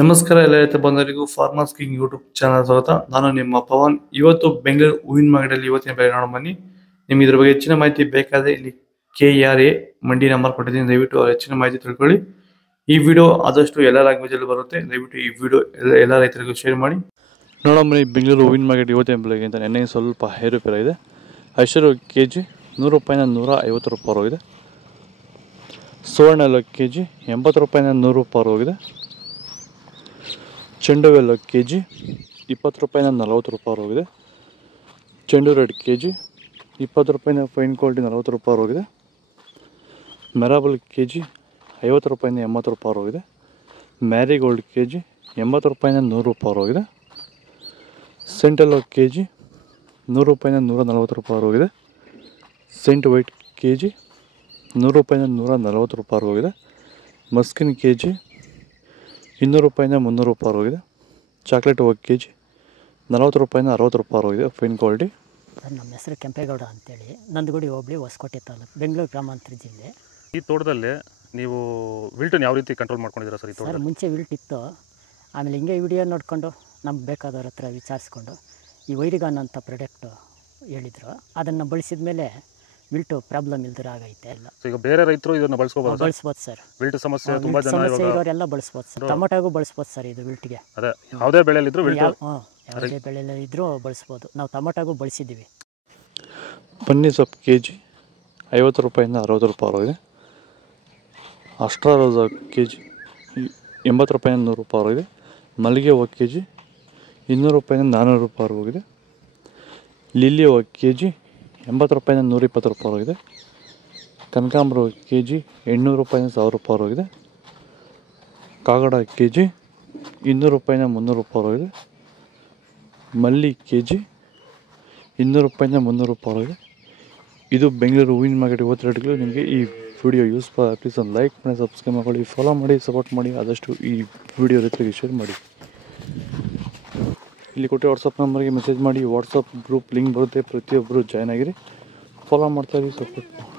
ನಮಸ್ಕಾರ ಎಲ್ಲ ರೈತ ಬಂಧುಗಳಿಗೂ ಫಾರ್ಮರ್ಸ್ ಕಿಂಗ್ ಯೂಟ್ಯೂಬ್ ಚಾನಲ್ ಸ್ವಾಗತ. ನಾನು ನಿಮ್ಮ ಪವನ್. ಇವತ್ತು ಬೆಂಗಳೂರು ಹೂವಿನ ಮಾರ್ಕೆಟಲ್ಲಿ ಇವತ್ತಿನ ಬೆಲೆ ನೋಡೋಣ ಬನ್ನಿ. ನಿಮ್ಗೆ ಇದ್ರ ಬಗ್ಗೆ ಹೆಚ್ಚಿನ ಮಾಹಿತಿ ಬೇಕಾದರೆ ಇಲ್ಲಿ KRA ಮಂಡಿ ನಂಬರ್ ಕೊಟ್ಟಿದ್ದೀನಿ, ದಯವಿಟ್ಟು ಹೆಚ್ಚಿನ ಮಾಹಿತಿ ತಿಳ್ಕೊಳ್ಳಿ. ಈ ವಿಡಿಯೋ ಆದಷ್ಟು ಎಲ್ಲ ಲ್ಯಾಂಗ್ವೇಜ್ ಅಲ್ಲಿ ಬರುತ್ತೆ, ದಯವಿಟ್ಟು ಈ ವಿಡಿಯೋ ಎಲ್ಲ ರೈತರಿಗೂ ಶೇರ್ ಮಾಡಿ. ನೋಡೋಣ ಬನ್ನಿ, ಬೆಂಗಳೂರು ಹೂವಿನ ಮಾರ್ಕೆಟ್ ಇವತ್ತಿನ ಬೆಲೆಗೆ ಅಂತ ನೆನ್ನೆ ಸ್ವಲ್ಪ ಏರುಪೇರು ಇದೆ. ಐಶ್ವರ್ಯ KG 100 ರೂಪಾಯಿನ 150 ರೂಪಾಯಿ ಹೋಗಿದೆ. ಸುವರ್ಣ KG 80 ರೂಪಾಯಿನ 100 ರೂಪಾಯಿ ಹೋಗಿದೆ. ಚೆಂಡು ಹೂವೆಲ್ಲ KG 20 ರೂಪಾಯಿನ 40 ರೂಪಾಯಿ ಹೋಗಿದೆ. ಚೆಂಡು ರೆಡ್ KG 20 ರೂಪಾಯಿನ ಫೈನ್ ಕ್ವಾಲಿಟಿ 40 ರೂಪಾಯಿ ಹೋಗಿದೆ. ಮೆರಾಬಲ್ KG 50 ರೂಪಾಯಿನ 80 ರೂಪಾಯಿ ಹೋಗಿದೆ. ಮ್ಯಾರಿಗೋಲ್ಡ್ KG 80 ರೂಪಾಯಿನ 100 ರೂಪಾಯಿ ಹೋಗಿದೆ. ಸೆಂಟೆಲ್ಲೋ KG 100 ರೂಪಾಯಿನ 140 ರೂಪಾಯಿ ಹೋಗಿದೆ. ಸೆಂಟ್ ವೈಟ್ KG 100 ರೂಪಾಯಿನ 140 ರೂಪಾಯಿ ಹೋಗಿದೆ. ಮಸ್ಕಿನ್ KG 200 ರೂಪಾಯಿನ 300 ರೂಪಾಯಿ ಹೋಗಿದೆ. ಚಾಕ್ಲೇಟ್ ಹೋಗಿ KG 40 ರೂಪಾಯಿನ 60 ರೂಪಾಯಿ ಹೋಗಿದೆ ಫೈನ್ ಕ್ವಾಲಿಟಿ. ಸರ್, ನಮ್ಮ ಹೆಸರು ಕೆಂಪೇಗೌಡ ಅಂತೇಳಿ, ನಂದಗುಡಿ ಹೋಬಳಿ ಹೊಸಕೋಟೆ ತಾಲೂಕು, ಬೆಂಗಳೂರು ಗ್ರಾಮಾಂತರ ಜಿಲ್ಲೆ. ಈ ತೋಟದಲ್ಲಿ ನೀವು ವಿಲ್ಟನ್ನು ಯಾವ ರೀತಿ ಕಂಟ್ರೋಲ್ ಮಾಡ್ಕೊಂಡಿದ್ದೀರಾ ಸರ್? ಈ ತೋಟ ಮುಂಚೆ ವಿಲ್ಟ್ ಇತ್ತು, ಆಮೇಲೆ ಹಿಂಗೆ ವಿಡಿಯೋ ನೋಡಿಕೊಂಡು ನಮ್ಗೆ ಬೇಕಾದವ್ರ ಹತ್ರ ವಿಚಾರಿಸ್ಕೊಂಡು ಈ ವೈರಿಗಾನ್ ಅಂತ ಪ್ರಾಡಕ್ಟು ಹೇಳಿದರು, ಅದನ್ನು ಬಳಸಿದ ಮೇಲೆ ವಿಲ್ಟು ಪ್ರಾಬ್ಲಮ್ ಇಲ್ದಿರ ಆಗೈತೆ ಎಲ್ಲ. ಈಗ ಬೇರೆ ರೈತರು ಇದನ್ನು ಬಳಸ್ಬೋದು ಸರ್. ವಿಲ್ಟ್ ಸಮಸ್ಯೆ ತುಂಬ ಜನ ಇರೋರೆಲ್ಲ ಬಳಸ್ಬೋದು ಸರ್. ಟೊಮೊಟೊಗೂ ಬಳಸ್ಬೋದು ಸರ್ ಇದು ವಿಲ್ಟ್ಗೆ. ಅದೇ ಯಾವುದೇ ಬೆಳೆಯಲ್ಲಿದ್ದರೂ ಯಾವುದೇ ಬೆಳೆಯಲ್ಲಿ ಇದ್ದರೂ ಬಳಸ್ಬೋದು. ನಾವು ಟೊಮೊಟೊಗೂ ಬಳಸಿದ್ದೀವಿ. ಪನ್ನಿ ಸೊಪ್ಪು KG 50 ರೂಪಾಯಿನ 60 ರೂಪಾಯಿ ಹೋಗಿದೆ. ಅಸ್ಟ್ರಾ ರೋಸಾ KG 80 ರೂಪಾಯಿನ 100 ರೂಪಾಯಿ ಹೋಗಿದೆ. ಮಲ್ಲಿಗೆ ಹೂವು KG 200 ರೂಪಾಯಿನ 400 ರೂಪಾಯಿ ಹೋಗಿದೆ. ಲಿಲ್ಲಿ ಹೂವು KG 80 ರೂಪಾಯಿನ 120 ರೂಪಾಯಿ ಹೋಗಿದೆ. ಕನಕಾಂಬರ KG 800 ರೂಪಾಯಿನ 1000 ರೂಪಾಯಿ ಹೋಗಿದೆ. ಕಾಗಡ KG 200 ರೂಪಾಯಿನ 300 ರೂಪಾಯಿ ಹೋಗಿದೆ. ಮಲ್ಲಿ KG 200 ರೂಪಾಯಿನ 300 ರೂಪಾಯಿ ಹೋಗಿದೆ. ಇದು ಬೆಂಗಳೂರು ಹೂವಿನ ಮಾರ್ಕೆಟ್ ಇವತ್ತು ರೇಟ್ಗಳು. ನಿಮಗೆ ಈ ವಿಡಿಯೋ ಯೂಸ್ಫುಲ್ ಪ್ಲೀಸ್ ಒಂದು ಲೈಕ್ ಮಾಡಿ, ಸಬ್ಸ್ಕ್ರೈಬ್ ಮಾಡ್ಕೊಳ್ಳಿ, ಫಾಲೋ ಮಾಡಿ, ಸಪೋರ್ಟ್ ಮಾಡಿ. ಆದಷ್ಟು ಈ ವಿಡಿಯೋ ರೈತರಿಗೆ ಶೇರ್ ಮಾಡಿ. ಇಲ್ಲಿ ಕೊಟ್ಟು ವಾಟ್ಸಪ್ ನಂಬರ್ಗೆ ಮೆಸೇಜ್ ಮಾಡಿ. ವಾಟ್ಸಪ್ ಗ್ರೂಪ್ ಲಿಂಕ್ ಬರುತ್ತೆ, ಪ್ರತಿಯೊಬ್ಬರು ಜಾಯ್ನ್ ಆಗಿರಿ, ಫಾಲೋ ಮಾಡ್ತಾಯಿರಿ, ಸಪೋರ್ಟ್ ಮಾಡಿ.